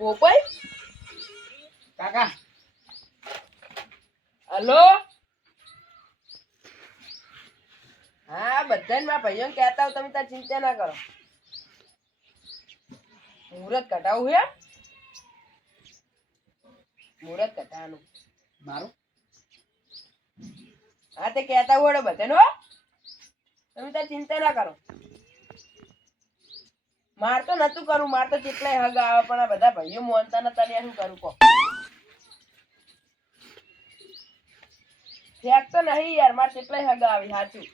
પોપઈ કાકા હલો હા બધાને મારા ભાઈઓને કહેતા હો તમે તાર ચિંતા ના કરો મુહૂર્ત કઢાવું હે મુહૂર્ત કઢાવાનું મારું હા તે કહેતા હોય બધાને હો તમે તાર ચિંતા ના કરો માર તો નતું કરું માર તો કેટલાય હગ આવે પણ આ બધા ભાઈઓ મોનતા નતા ને શું કરું કહો ફેક તો નહીં યાર માર કેટલાય હગ આવી સાચું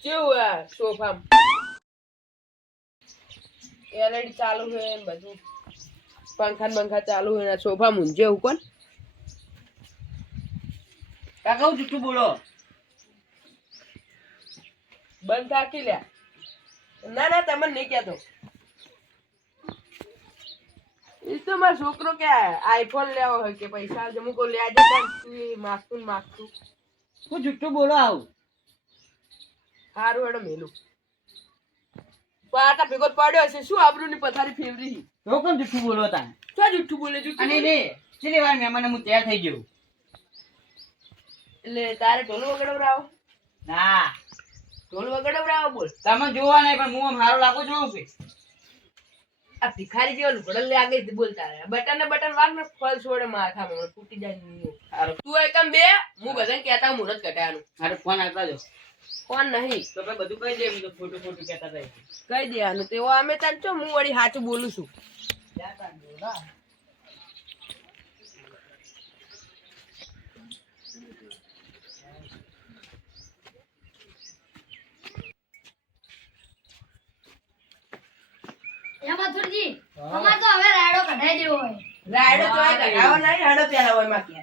જેવું આ સોફા એલઈડી ચાલુ છે ને બધું પંખા ચાલુ છે ને સોફા મૂંઝે એવું કોણ કાકા હું જુઠ્ઠું બોલો બંધ થાકી લ્યા ના ના તમને નહીં કહેતો એ તો મારો છોકરો કે આઈફોન લેવો હોય કે પૈસા જમું કો લે આજે માગતું હું જુઠ્ઠું બોલો આવું સારું હેડો મેલું પાટા ભેગો પડ્યો છે શું આબરૂ ની પથારી ફેવરી તો કોણ જુઠ્ઠું બોલો તા શું જુઠ્ઠું બોલે અને રે છેલ્લી વાર મહેમાન હું તૈયાર થઈ ગયો એટલે તારે ઢોલ વગડવરાવો ના ઢોલ વગડવરાવો બોલ તમે જોવા નહીં પણ હું આમ હારો લાગુ જોઉં કે આ ભિખારી જેવો લુગડો લાગે છે બોલતા રહે બટન ને બટન વાર ને ફળ છોડે માથામાં તૂટી જાય સારું તું એકમ બે હું બધાને કહેતા મુહૂર્ત કટાવાનું હારે ફોન આપવા દો કોણ નહીં તો ભાઈ બધું કહી દે તો ખોટું કહેતા હતા કહી દેવાનું તેવો અમે તને છો હું વળી સાચું બોલું છું મથુરજી અમાર તો હવે રાયડો કઢાઈ દેવો હોય રાયડો તો કઢાવો નહીં રાયડો પહેલા હોય માં કે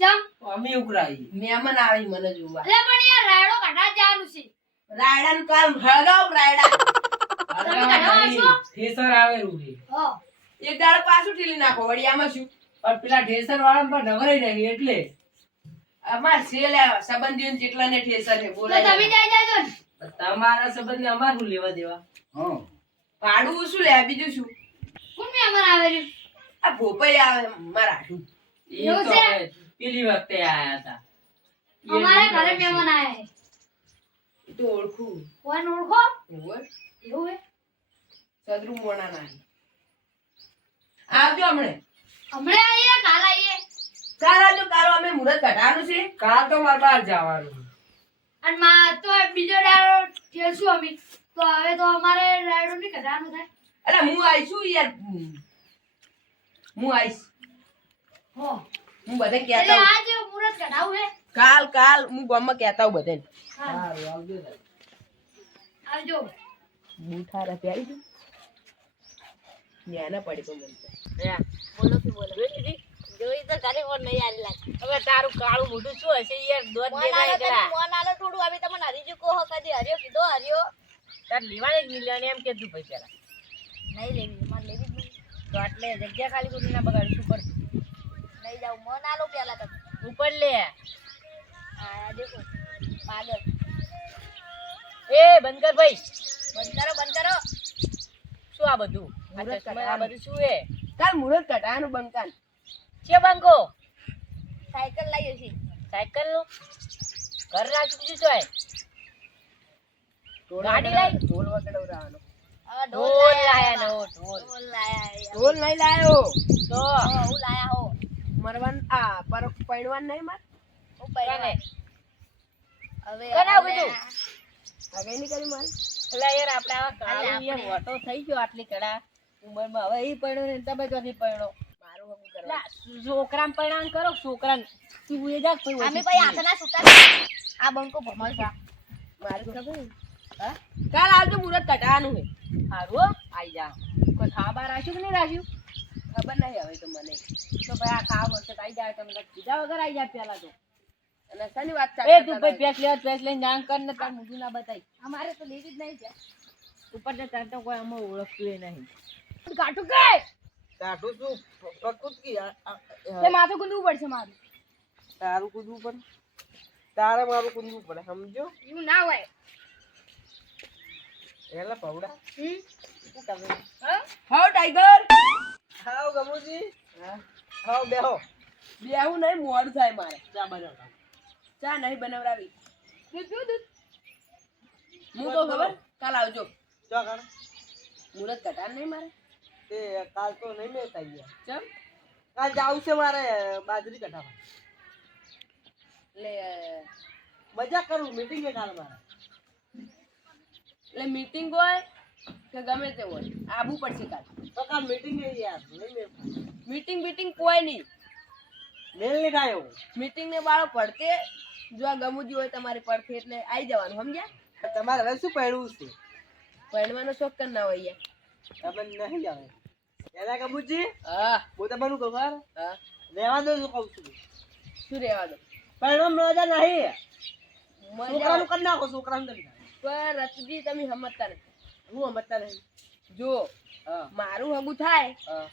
ચમ અમે ઉકરાઈ મહેમાન આવી મને જોવા અરે પણ યાર રાયડો કઢા જવાનું છે રાયડાનું કામ હળગાવ રાયડા તમે કઢાવો છો ઠેસર આવેલું છે હો એક દાડો પાછું ઠીલી નાખો વળી આમાં શું પણ પેલા ઠેસર વાળા પર નવરાઈ નહીં એટલે અમાર સેલ સંબંધીઓ જેટલા ને ઠેસર છે તો બોલાય તમે જઈ જાજો ને તમારા સંબંધને અમારું લેવા દેવા હા ભાડું શું લે બીજું શું કોણ મે અમાર આવેલું આ ભોપાઈ આવે મારા હાટું એ તો હવે પેલી વખતે આયા હતા અમારા ઘરે મહેમાન આયા છે એ તો ઓળખું કોણ ઓળખો ઓય એવું હે સદરુ મોણા નહીં આવજો હમણે હમણે આઈએ કાલ આઈએ કાલ આવજો કાલ અમે મુહૂર્ત કઢાવાનું છે કાલ તો મારે બહાર જવાનું અને માં તો બીજો ડાળો ઠેરશું અમે તો હવે તો અમારે રાયડો ની કઢાવાનું થાય અરે હું આવીશું યાર હું આવીશ હો હું બધે એટલે કહેતા હોઉં. આજ મુહૂર્ત કઢાવું હે કાલ હું ગામમાં કહેતા હું બધાને સારું આવજો આવજો બૂઠા રે પ્યારી તું ન્યાના પડી તો મને બોલો કે બોલો જોઈ તો તારી ફોન નહીં આલી લાગે હવે તારું કાળું મોઢું શું હશે યાર દોધ દેવાય કરા મોન આલો થોડું હવે તમને હરીજુ કોહ કદી હર્યો કીધો હર્યો તાર લેવાને જ મિલને એમ કે તું ભાઈ પેલા નહીં લેવી માર લેવી જ નહીં તો એટલે જગ્યા ખાલી કરી ના બગાડ શું પડતું નહીં જાવ મોન આલો પેલા તમે ઉપર લે આ દેખો પાગલ એ બંધ કર ભાઈ બંધ કરો શું આ બધું આ બધું શું હે કાલ મુહૂર્ત કઢાવાનું બંકાન છે બંકો સાયકલ લાવ્યો છે સાયકલ નું ઘર રાખી દીધું છે ગાડી લાવી ઢોલ વગડવરાવાનો હવે ઢોલ લાયા નો ઢોલ લાયા ઢોલ નહીં લાયો તો હું લાયા હો મરવાન આ પર પૈણવાન નહીં માર હું પહેલા હવે હવે કરાવ બધું નહીં કરી માર એટલે યાર આપણે આવા કાળું યાર વટો થઈ ગયો આટલી કડા ઉંમરમાં હવે ઈ પડ્યો ને તમે ચોથી પડ્યો મારું હગું કરવા છોકરાને પરણાન કરો છોકરાને તું એ જા અમે ભાઈ હાથના સુતા આ બંકો ભમણતા મારું ખબર હા કાલ આવજો મુહૂર્ત કઢાવાનું છે હારું આઈ જા કોઈ ખાવા રાખ્યું કે નહીં રાખ્યું ખબર નહીં હવે તો મને તો ભાઈ આ ખાવા મળશે તો આઈ જાય તમે કીધા વગર આઈ જાય પેલા તો અને શાની વાત એ તું ભાઈ પેસ લઈને જાણ કર ને તાર મુજુ ના બતાઈ અમારે તો લેવી જ નહીં છે ઉપર ને તાર તો કોઈ અમે ઓળખતું એ નહીં કાટું કે કાઢું છું પ્રકૃતિ તે માથું કૂદવું પડશે મારું તારું કૂદવું પડે તારે મારું કૂદવું પડે સમજો એવું ના હોય એલા પવડા હમ? શું તમે હાઉ ટાઈગર હાવ ગમુજી હા હાવ બેહો બેહું નહીં મોડું થાય મારે ચા બનાવતા ચા નહીં બનાવડાવી દૂધ પીવું, દૂધ. હું તો ખબર કાલ આવજો ચા કર મુહૂર્ત ઘટાડ નહીં મારે તે કાલ તો નહીં મેળતા ગયા ચમ કાલ જાવું છે મારે બાજરી કઢાવા એટલે મજા કરું મીટિંગ છે કાલ મારે એટલે મીટિંગ હોય કે ગમે તે હોય આવવું પડશે કાલ તો કાલ મીટિંગ છે યાર નહીં મેળતા મીટિંગ કોઈ નહીં મેલ નહીં થાય એવું મીટિંગ ને બાળો પડતે જો આ ગમુજી હોય તમારી પડતે એટલે આવી જવાનું સમજ્યા તમારે હવે શું પહેરવું છે પહેરવાનો શોખ કર ના હોય તમે નહીં આવે એલા કબૂજી હા હું તમને કહું ખબર હા રહેવા દો શું કહું છું શું રહેવા દો પહેરવા મજા નહીં મજા છોકરાનું કરી નાખો છોકરાનું કરી નાખો પણ રતજી તમે સમજતા નથી હું સમજતા નહીં જો હા મારું હગું થાય હા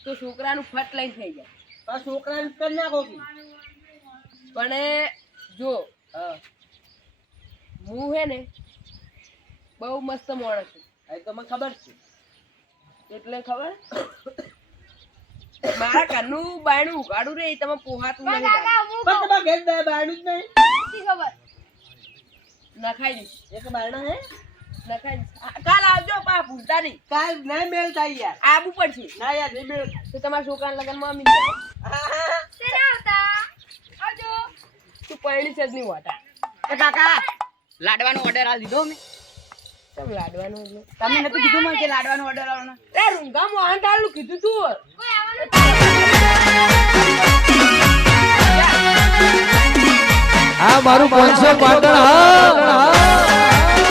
તો છોકરાનું ફટ લઈને થઈ જાય પણ છોકરાને કરી નાખો કે પણ એ જો હા હું હે ને બહુ મસ્ત માણસ છું એ તો મને ખબર છે એટલે ખબર મારા ઘરનું બાયણું ઉગાડું રે એ તમે પોહાતું પણ નહીં કાકા, હું પણ કહું. તમારે ઘેર બાયણું જ નહીં શી ખબર? નખાઈ દઈશ એક બાયણા હે નખાઈ દઈશ કાલ આવજો પા ભૂલતા નહીં કાલ નહીં મેળ થાય યાર આવવું પડશે ના યાર નહીં મેળ તો તમારા છોકરાના લગ્નમાં અમી જાય થાય તે ના આવતા. આવજો. તું પૈણી છે જ નહીં હોતા કાકા લાડવાનો ઓર્ડર આ લીધો મેં કેમ લાડવાનું એટલે તમે નતું કીધું મને કે લાડવાનો ઓર્ડર આવવાનો એ રૂંગા મોહન થાળનું કીધું તું કોઈ આવવાનું આ મારું 500 પાટણ હા